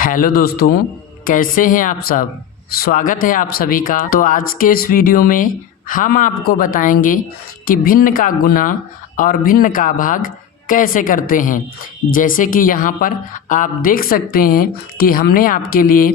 Hello दोस्तों, कैसे हैं आप सब। स्वागत है आप सभी का। तो आज के इस वीडियो में हम आपको बताएंगे कि भिन्न का गुना और भिन्न का भाग कैसे करते हैं। जैसे कि यहाँ पर आप देख सकते हैं कि हमने आपके लिए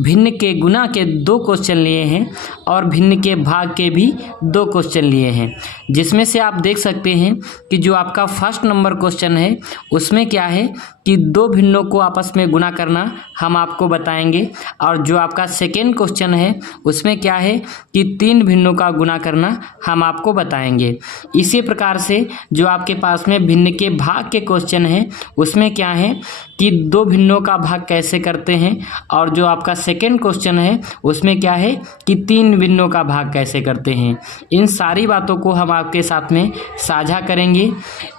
भिन्न के गुना के 2 क्वेश्चन लिए हैं और भिन्न के भाग के भी 2 क्वेश्चन लिए हैं, जिसमें से आप देख सकते हैं कि जो आपका फर्स्ट नंबर क्वेश्चन है उसमें क्या है कि 2 भिन्नों को आपस में गुना करना हम आपको बताएंगे, और जो आपका सेकेंड क्वेश्चन है उसमें क्या है कि 3 भिन्नों का गुना करना हम आपको बताएंगे। इसी प्रकार से जो आपके पास में भिन्न के भाग के क्वेश्चन है उसमें क्या है कि 2 भिन्नों का भाग कैसे करते हैं, और जो आपका सेकेंड क्वेश्चन है उसमें क्या है कि 3 भिन्नों का भाग कैसे करते हैं। इन सारी बातों को हम आपके साथ में साझा करेंगे,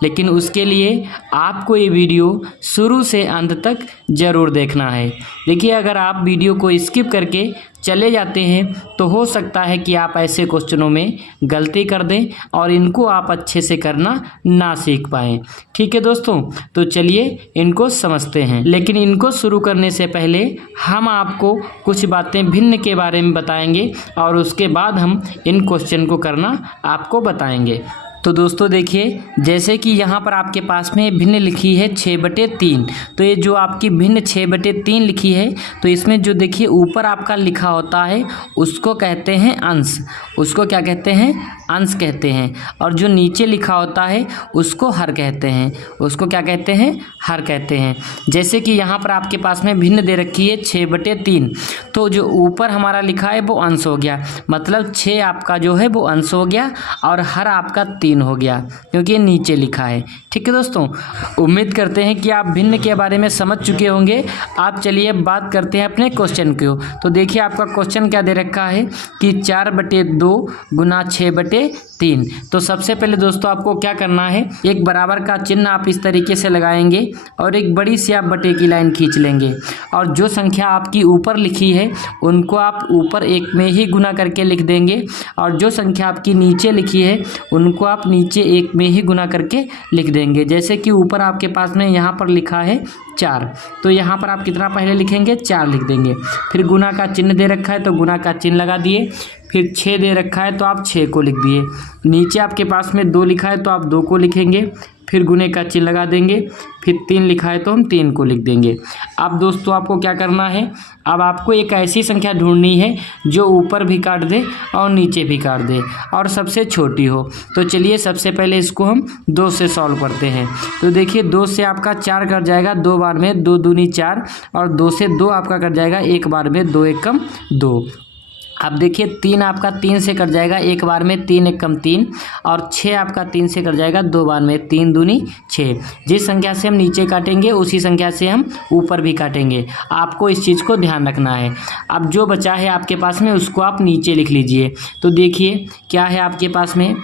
लेकिन उसके लिए आपको ये वीडियो शुरू से अंत तक ज़रूर देखना है। देखिए, अगर आप वीडियो को स्किप करके चले जाते हैं तो हो सकता है कि आप ऐसे क्वेश्चनों में गलती कर दें और इनको आप अच्छे से करना ना सीख पाएँ। ठीक है दोस्तों, तो चलिए इनको समझते हैं। लेकिन इनको शुरू करने से पहले हम आपको कुछ बातें भिन्न के बारे में बताएंगे और उसके बाद हम इन क्वेश्चन को करना आपको बताएंगे। तो दोस्तों देखिए, जैसे कि यहाँ पर आपके पास में भिन्न लिखी है 6/3। तो ये जो आपकी भिन्न 6/3 लिखी है, तो इसमें जो देखिए ऊपर आपका लिखा होता है उसको कहते हैं अंश। उसको क्या कहते हैं? अंश कहते हैं। और जो नीचे लिखा होता है उसको हर कहते हैं। उसको क्या कहते हैं? हर कहते हैं। जैसे कि यहाँ पर आपके पास में भिन्न दे रखी है 6/3, तो जो ऊपर हमारा लिखा है वो अंश हो गया, मतलब 6 आपका जो है वो अंश हो गया और हर आपका 3 हो गया, क्योंकि ये नीचे लिखा है। ठीक है दोस्तों, उम्मीद करते हैं कि आप भिन्न के बारे में समझ चुके होंगे। आप चलिए अब बात करते हैं अपने क्वेश्चन की। तो देखिए, आपका क्वेश्चन क्या दे रखा है कि 4/2 गुना 6/3। तो सबसे पहले दोस्तों आपको क्या करना है, एक बराबर का चिन्ह आप इस तरीके से लगाएंगे और एक बड़ी सी आप बटे की लाइन खींच लेंगे, और जो संख्या आपकी ऊपर लिखी है उनको आप ऊपर 1 में ही गुना करके लिख देंगे, और जो संख्या आपकी नीचे लिखी है उनको आप नीचे 1 में ही गुना करके लिख देंगे। जैसे कि ऊपर आपके पास में यहाँ पर लिखा है 4, तो यहाँ पर आप कितना पहले लिखेंगे? 4 लिख देंगे। फिर गुना का चिन्ह दे रखा है तो गुना का चिन्ह लगा दिए। फिर 6 दे रखा है तो आप 6 को लिख दिए। नीचे आपके पास में 2 लिखा है तो आप 2 को लिखेंगे। फिर गुने का चिन्ह लगा देंगे। फिर 3 लिखा है तो हम 3 को लिख देंगे। अब दोस्तों आपको क्या करना है, अब आपको एक ऐसी संख्या ढूंढनी है जो ऊपर भी काट दे और नीचे भी काट दे और सबसे छोटी हो। तो चलिए सबसे पहले इसको हम 2 से सॉल्व करते हैं। तो देखिए, 2 से आपका 4 कट जाएगा 2 बार में, 2 दूनी 4, और 2 से 2 आपका कट जाएगा 1 बार में, 2 एकम 2। अब देखिए, 3 आपका 3 से कट जाएगा 1 बार में, 3 एकम 3, और 6 आपका 3 से कट जाएगा 2 बार में, 3 दूनी 6। जिस संख्या से हम नीचे काटेंगे उसी संख्या से हम ऊपर भी काटेंगे। आपको इस चीज़ को ध्यान रखना है। अब जो बचा है आपके पास में उसको आप नीचे लिख लीजिए। तो देखिए क्या है आपके पास में,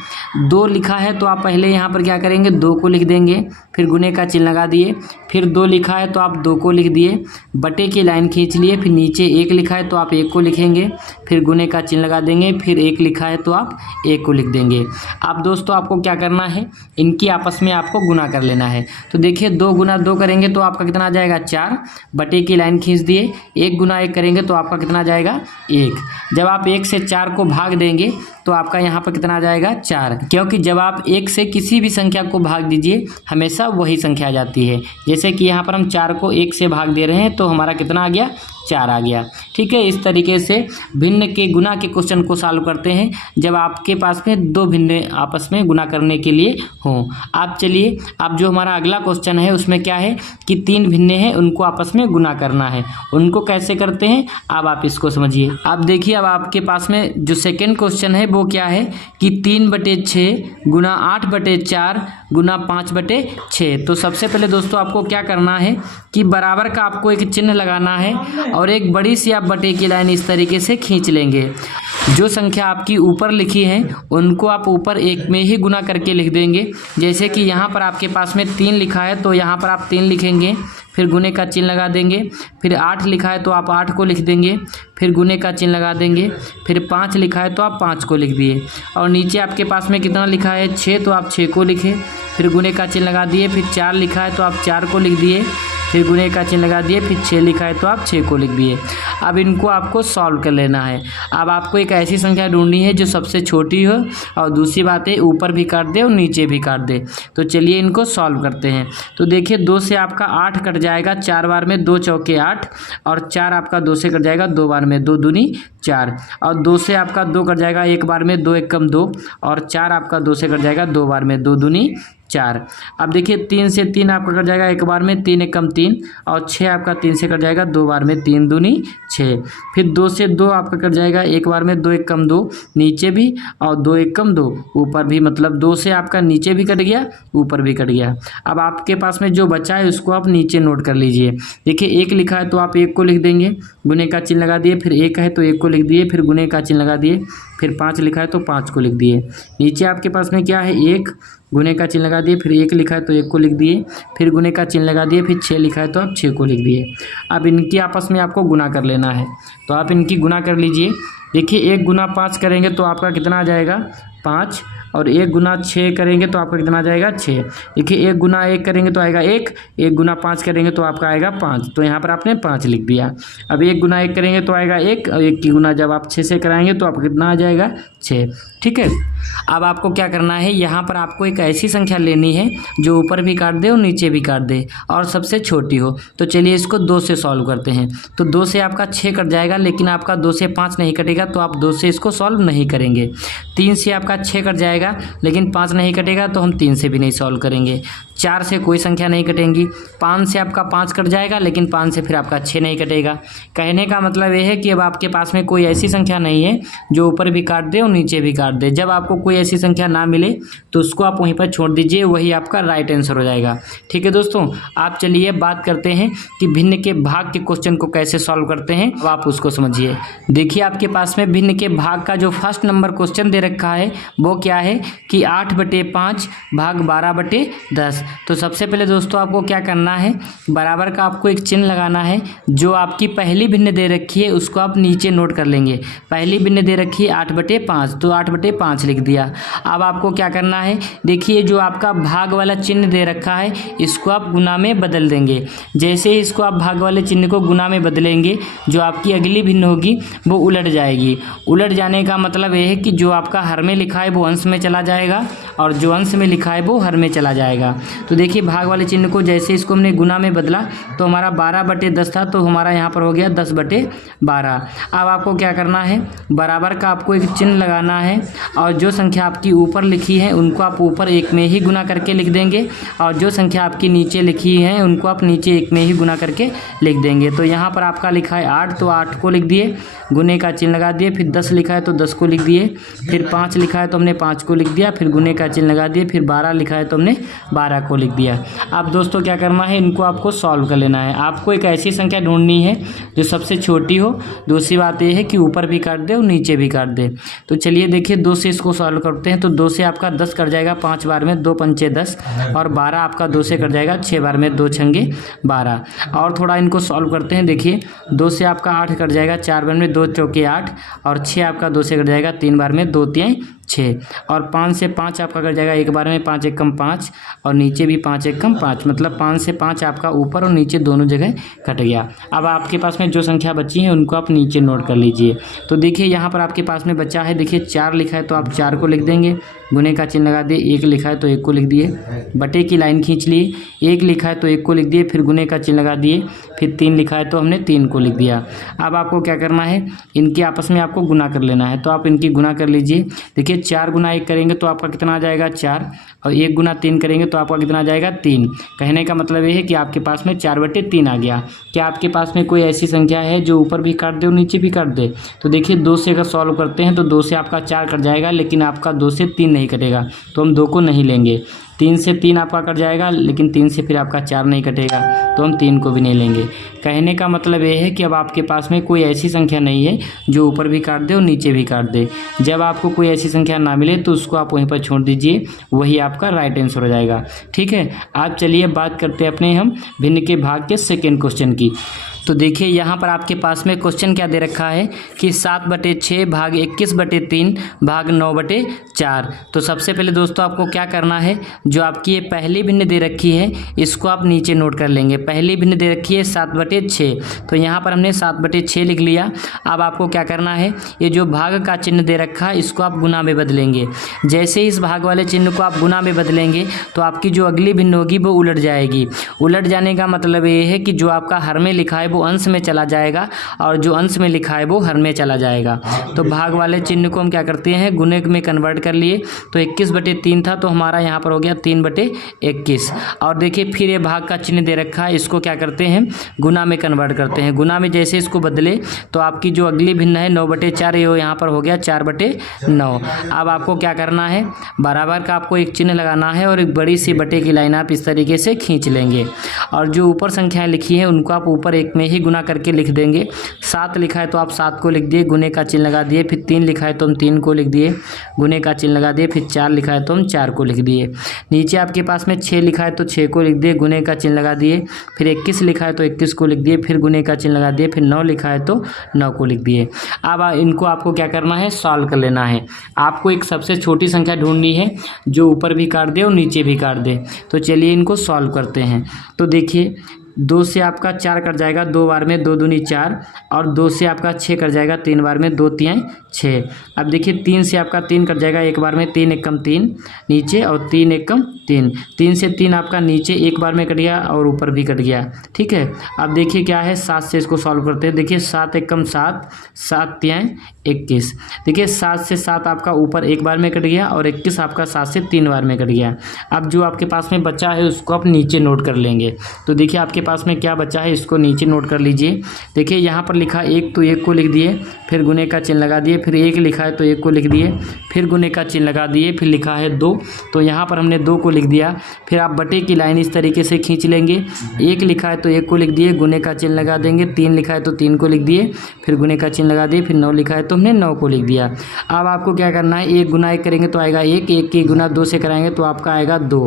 2 लिखा है तो आप पहले यहाँ पर क्या करेंगे, 2 को लिख देंगे। फिर गुने का चिन्ह लगा दिए। फिर 2 लिखा है तो आप 2 को लिख दिए, बटे की लाइन खींच लिए। फिर नीचे 1 लिखा है तो आप 1 को लिखेंगे। फिर गुने का चिन्ह लगा देंगे। फिर 1 लिखा है तो आप 1 को लिख देंगे। अब दोस्तों आपको क्या करना है, इनकी आपस में आपको गुना कर लेना है। तो देखिए, 2 गुना 2 करेंगे तो आपका कितना आ जाएगा? 4। बटे की लाइन खींच दिए। 1 गुना 1 करेंगे तो आपका कितना आ जाएगा? 1। जब आप 1 से 4 को भाग देंगे तो आपका यहाँ पर कितना आ जाएगा? 4, क्योंकि जब आप 1 से किसी भी संख्या को भाग दीजिए हमेशा वही संख्या आ जाती है। जैसे कि यहाँ पर हम 4 को 1 से भाग दे रहे हैं तो हमारा कितना आ गया? 4 आ गया। ठीक है, इस तरीके से भिन्न के गुना के क्वेश्चन को सॉल्व करते हैं जब आपके पास में 2 भिन्न आपस में गुना करने के लिए हों। आप चलिए, अब जो हमारा अगला क्वेश्चन है उसमें क्या है कि 3 भिन्न हैं, उनको आपस में गुना करना है। उनको कैसे करते हैं अब आप इसको समझिए। अब देखिए, अब आपके पास में जो सेकेंड क्वेश्चन है वो क्या है कि 3/6 गुना 8/4 गुना 5/6। तो सबसे पहले दोस्तों आपको क्या करना है कि बराबर का आपको एक चिन्ह लगाना है और एक बड़ी सी आप बटे की लाइन इस तरीके से खींच लेंगे। जो संख्या आपकी ऊपर लिखी है उनको आप ऊपर 1 में ही गुना करके लिख देंगे। जैसे कि यहाँ पर आपके पास में 3 लिखा है तो यहाँ पर आप 3 लिखेंगे। फिर गुने का चिन्ह लगा देंगे। फिर 8 लिखा है तो आप 8 को लिख देंगे। फिर गुने का चिन्ह लगा देंगे। फिर 5 लिखा है तो आप 5 को लिख दिए। और नीचे आपके पास में कितना लिखा है? 6, तो आप 6 को लिखे। फिर गुने का चिन्ह लगा दिए। फिर 4 लिखा है तो आप 4 को लिख दिए। फिर गुणे का चिन्ह लगा दिए, फिर 6 लिखा है तो आप 6 को लिख दिए। अब इनको आपको सॉल्व कर लेना है। अब आपको एक ऐसी संख्या ढूंढनी है जो सबसे छोटी हो और दूसरी बात है ऊपर भी काट दे और नीचे भी काट दे। तो चलिए इनको सॉल्व करते हैं। तो देखिए 2 से आपका 8 कट जाएगा 4 बार में, 2 चौके 8, और 4 आपका 2 से कट जाएगा 2 बार में, 2 दूनी 4, और 2 से आपका 2 कट जाएगा 1 बार में, 2 एक कम 2, और 4 आपका 2 से कट जाएगा 2 बार में, 2 दूनी 4। अब देखिए 3 से 3 आपका कट जाएगा 1 बार में, 3 एक कम 3, और 6 आपका 3 से कट जाएगा 2 बार में, 3 दूनी 6। फिर 2 से 2 आपका कट जाएगा 1 बार में, 2 एक कम 2, नीचे भी, और 2 एक कम 2 ऊपर भी, मतलब 2 से आपका नीचे भी कट गया, ऊपर भी कट गया। अब आपके पास में जो बचा है उसको आप नीचे नोट कर लीजिए। देखिए 1 लिखा है तो आप 1 को लिख देंगे, गुणे का चिन्ह लगा दिए, फिर 1 है तो 1 को लिख दिए, फिर गुणे का चिन्ह लगा दिए, फिर 5 लिखा है तो 5 को लिख दिए। नीचे आपके पास में क्या है 1, गुणे का चिन्ह लगा दिए, फिर 1 लिखा है तो 1 को लिख दिए, फिर गुणे का चिन्ह लगा दिए, फिर 6 लिखा है तो आप 6 को लिख दिए। अब इनकी आपस में आपको गुना कर लेना है, तो आप इनकी गुना कर लीजिए। देखिए 1 गुना 5 करेंगे तो आपका कितना आ जाएगा 5, और 1 गुना 6 करेंगे तो आपका कितना आ जाएगा 6। देखिए 1 गुना 1 करेंगे तो आएगा 1, 1 गुना 5 करेंगे तो आपका आएगा 5, तो यहाँ पर आपने 5 लिख दिया। अब 1 गुना 1 करेंगे तो आएगा 1, और 1 की गुना जब आप 6 से कराएंगे तो आपका कितना आ जाएगा 6। ठीक है, अब आपको क्या करना है, यहाँ पर आपको एक ऐसी संख्या लेनी है जो ऊपर भी काट दे और नीचे भी काट दे और सबसे छोटी हो। तो चलिए इसको 2 से सॉल्व करते हैं। तो 2 से आपका 6 कट जाएगा, लेकिन आपका 2 से 5 नहीं कटेगा, तो आप 2 से इसको सॉल्व नहीं करेंगे। 3 से आपका 6 कट जाएगा, लेकिन 5 नहीं कटेगा, तो हम 3 से भी नहीं सॉल्व करेंगे। 4 से कोई संख्या नहीं कटेंगी। 5 से आपका 5 कट जाएगा, लेकिन 5 से फिर आपका 6 नहीं कटेगा। कहने का मतलब ये है कि अब आपके पास में कोई ऐसी संख्या नहीं है जो ऊपर भी काट दे और नीचे भी काट दे। जब आपको कोई ऐसी संख्या ना मिले तो उसको आप वहीं पर छोड़ दीजिए, वही आपका राइट आंसर हो जाएगा। ठीक है दोस्तों, आप चलिए बात करते हैं कि भिन्न के भाग के क्वेश्चन को कैसे सॉल्व करते हैं। अब आप उसको समझिए। देखिए आपके पास में भिन्न के भाग का जो फर्स्ट नंबर क्वेश्चन दे रखा है वो क्या है कि 8/5 भाग 12/10। तो सबसे पहले दोस्तों आपको क्या करना है, बराबर का आपको एक चिन्ह लगाना है। जो आपकी पहली भिन्न दे रखी है उसको आप नीचे नोट कर लेंगे। पहली भिन्न दे रखी है 8/5, तो 8/5 लिख दिया। अब आपको क्या करना है, देखिए जो आपका भाग वाला चिन्ह दे रखा है इसको आप गुना में बदल देंगे। जैसे ही इसको आप भाग वाले चिन्ह को गुना में बदलेंगे, जो आपकी अगली भिन्न होगी वो उलट जाएगी। उलट जाने का मतलब ये है कि जो आपका हर में लिखा है वो अंश में चला जाएगा, और जो अंश में लिखा है वो हर में चला जाएगा। तो देखिए भाग वाले चिन्ह को जैसे इसको हमने गुना में बदला तो हमारा 12/10 था, तो हमारा यहाँ पर हो गया 10/12। अब आपको क्या करना है, बराबर का आपको एक चिन्ह लगाना है, और जो संख्या आपकी ऊपर लिखी है उनको आप ऊपर 1 में ही गुना करके लिख देंगे, और जो संख्या आपकी नीचे लिखी है उनको आप नीचे 1 में ही गुना करके लिख देंगे। तो यहाँ पर आपका लिखा है 8, तो 8 को लिख दिए, गुने का चिन्ह लगा दिए, फिर 10 लिखा है तो 10 को लिख दिए, फिर 5 लिखा है तो हमने 5 को लिख दिया, फिर गुने का चिन्ह लगा दिए, फिर 12 लिखा है तो हमने 12 को लिख दिया। अब दोस्तों क्या करना है, इनको आपको सॉल्व कर लेना है। आपको एक ऐसी संख्या ढूंढनी है जो सबसे छोटी हो। दूसरी बात यह है कि ऊपर भी काट दे और नीचे भी काट दे। तो चलिए देखिए 2 से इसको सॉल्व करते हैं। तो 2 से आपका 10 कट जाएगा 5 बार में, 2 पंचे 10, और 12 आपका 2 से कट जाएगा 6 बार में, 2 छंगे 12। और थोड़ा इनको सॉल्व करते हैं। देखिए 2 से आपका 8 कट जाएगा 4 बार में, 2 चौके 8, और 6 आपका 2 से कट जाएगा 3 बार में, 2 तिहाई 6, और 5 से 5 आपका कट जाएगा 1 बार में, 5 एक कम 5, और नीचे भी 5 एक कम 5, मतलब 5 से 5 आपका ऊपर और नीचे दोनों जगह कट गया। अब आपके पास में जो संख्या बची है उनको आप नीचे नोट कर लीजिए। तो देखिए यहाँ पर आपके पास में बचा है, देखिए 4 लिखा है तो आप 4 को लिख देंगे, गुने का चिन्ह लगा दिए, 1 लिखा है तो 1 को लिख दिए, बटे की लाइन खींच लिए, 1 लिखा है तो 1 को लिख दिए, फिर गुने का चिन्ह लगा दिए, फिर 3 लिखा है तो हमने 3 को लिख दिया। अब आपको क्या करना है, इनके आपस में आपको गुना कर लेना है। तो आप इनकी गुना कर लीजिए। देखिए 4 गुना 1 करेंगे तो आपका कितना आ जाएगा 4, और 1 गुना 3 करेंगे तो आपका कितना आ जाएगा 3। कहने का मतलब ये है कि आपके पास में 4/3 आ गया। क्या आपके पास में कोई ऐसी संख्या है जो ऊपर भी काट दे और नीचे भी काट दे? तो देखिए 2 से अगर सॉल्व करते हैं तो 2 से आपका 4 कट जाएगा, लेकिन आपका 2 से 3 नहीं कटेगा, तो हम 2 को नहीं लेंगे। 3 से 3 आपका कट जाएगा, लेकिन 3 से फिर आपका 4 नहीं कटेगा, तो हम 3 को भी नहीं लेंगे। कहने का मतलब ये है कि अब आपके पास में कोई ऐसी संख्या नहीं है जो ऊपर भी काट दे और नीचे भी काट दे। जब आपको कोई ऐसी संख्या ना मिले तो उसको आप वहीं पर छोड़ दीजिए, वही आपका राइट आंसर हो जाएगा। ठीक है, आप चलिए बात करते हैं अपने हम भिन्न के भाग के सेकेंड क्वेश्चन की। तो देखिए यहाँ पर आपके पास में क्वेश्चन क्या दे रखा है कि 7/6 भाग 21/3 भाग 9/4। तो सबसे पहले दोस्तों आपको क्या करना है, जो आपकी ये पहली भिन्न दे रखी है इसको आप नीचे नोट कर लेंगे। पहली भिन्न दे रखी है 7/6, तो यहाँ पर हमने 7/6 लिख लिया। अब आपको क्या करना है, ये जो भाग का चिन्ह दे रखा है इसको आप गुना में बदलेंगे। जैसे इस भाग वाले चिन्ह को आप गुना में बदलेंगे तो आपकी जो अगली भिन्न होगी वो उलट जाएगी। उलट जाने का मतलब ये है कि जो आपका हर में लिखा है वो अंश में चला जाएगा और जो अंश में लिखा है वो हर में चला जाएगा। तो भाग वाले चिन्ह को हम क्या करते हैं, गुणे में कन्वर्ट कर लिए। तो 21/3 था तो हमारा यहाँ पर हो गया 3/21। और देखिए फिर ये भाग का चिन्ह दे रखा है, इसको क्या करते हैं, गुना में कन्वर्ट करते हैं। गुना में जैसे इसको बदले तो आपकी जो अगली भिन्न है 9/4, ये यहाँ पर हो गया 4/9। अब आपको क्या करना है, बराबर का आपको एक चिन्ह लगाना है और एक बड़ी सी बटे की लाइन आप इस तरीके से खींच लेंगे। और जो ऊपर संख्याएं लिखी हैं उनको आप ऊपर एक में ही गुना करके लिख देंगे। 7 लिखा है तो आप 7 को लिख दिए, गुने का चिन्ह लगा दिए। फिर 3 लिखा है तो हम 3 को लिख दिए, गुने का चिन्ह लगा दिए। फिर 4 लिखा है तो हम 4 को लिख दिए। नीचे आपके पास में 6 लिखा है तो 6 को लिख दिए, गुने का चिन्ह लगा दिए। फिर 21 लिखा है तो 21 को लिख दिए, फिर गुने का चिन्ह लगा दिए। फिर 9 लिखा है तो 9 को लिख दिए। अब इनको आपको क्या करना है, सॉल्व कर लेना है। आपको एक सबसे छोटी संख्या ढूंढनी है जो ऊपर भी काट दे और नीचे भी काट दे। तो चलिए इनको सॉल्व करते हैं। तो देखिए 2 से आपका 4 कट जाएगा 2 बार में, 2 दूनी 4। और 2 से आपका 6 कट जाएगा 3 बार में, 2 तियां 6। अब देखिए 3 से आपका 3 कट जाएगा 1 बार में, 3 एकम 3 नीचे और 3 एकम 3। 3 से 3 आपका नीचे 1 बार में कट गया और ऊपर भी कट गया। ठीक है, अब देखिए क्या है, 7 से इसको सॉल्व करते हैं। देखिए 7 एकम 7, 7 तियां 21। देखिए 7 से 7 आपका ऊपर 1 बार में कट गया और 21 आपका 7 से 3 बार में कट गया। अब जो आपके पास में बचा है उसको आप नीचे नोट कर लेंगे। तो देखिए आपके पास में क्या बचा है इसको नीचे नोट कर लीजिए। देखिए यहाँ पर लिखा 1 तो 1 को लिख दिए, फिर गुने का चिन्ह लगा दिए। फिर 1 लिखा है तो 1 को लिख दिए, फिर गुने का चिन्ह लगा दिए। फिर लिखा है 2 तो यहाँ पर हमने 2 को लिख दिया। फिर आप बटे की लाइन इस तरीके से खींच लेंगे। 1 लिखा है तो 1 को लिख दिए, गुने का चिन्ह लगा देंगे। 3 लिखा है तो 3 को लिख दिए, फिर गुने का चिन्ह लगा दिए। फिर 9 लिखा है तो हमने 9 को लिख दिया। अब आपको क्या करना है, 1 गुना 1 करेंगे तो आएगा 1, 1 की गुना 2 से कराएंगे तो आपका आएगा 2,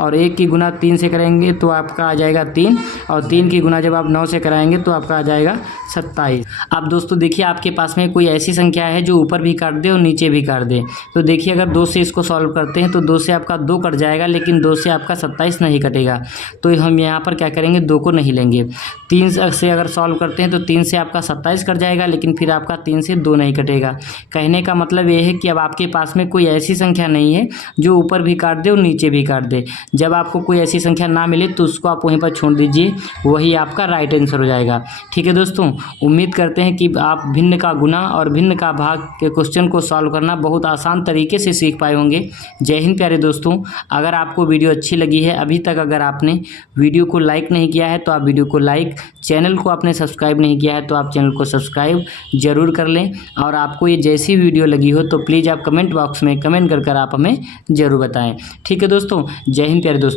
और 1 की गुना 3 से करेंगे तो आपका आ जाएगा 3, और 3 की गुना जब आप 9 से कराएंगे तो आपका आ जाएगा 27। अब दोस्तों देखिए आपके पास में कोई ऐसी संख्या है जो ऊपर भी काट दे और नीचे भी काट दे। तो देखिए अगर 2 से इसको सॉल्व करते हैं तो 2 से आपका 2 कट जाएगा, लेकिन 2 से आपका 27 नहीं कटेगा। तो हम यहाँ पर क्या करेंगे, 2 को नहीं लेंगे। 3 से अगर सॉल्व करते हैं तो 3 से आपका 27 कट जाएगा, लेकिन फिर आपका 3 से 2 नहीं कटेगा। कहने का मतलब ये है कि अब आपके पास में कोई ऐसी संख्या नहीं है जो ऊपर भी काट दे और नीचे भी काट दे। जब आपको कोई ऐसी संख्या ना मिले तो उसको आप वहीं पर छोड़ दीजिए, वही आपका राइट आंसर हो जाएगा। ठीक है दोस्तों, उम्मीद करते हैं कि आप भिन्न का गुना और भिन्न का भाग के क्वेश्चन को सॉल्व करना बहुत आसान तरीके से सीख पाए होंगे। जय हिंद प्यारे दोस्तों। अगर आपको वीडियो अच्छी लगी है, अभी तक अगर आपने वीडियो को लाइक नहीं किया है तो आप वीडियो को लाइक, चैनल को आपने सब्सक्राइब नहीं किया है तो आप चैनल को सब्सक्राइब जरूर कर लें। और आपको ये जैसी वीडियो लगी हो तो प्लीज़ आप कमेंट बॉक्स में कमेंट कर आप हमें ज़रूर बताएं। ठीक है दोस्तों, जय हिंद प्यारे दोस्तों।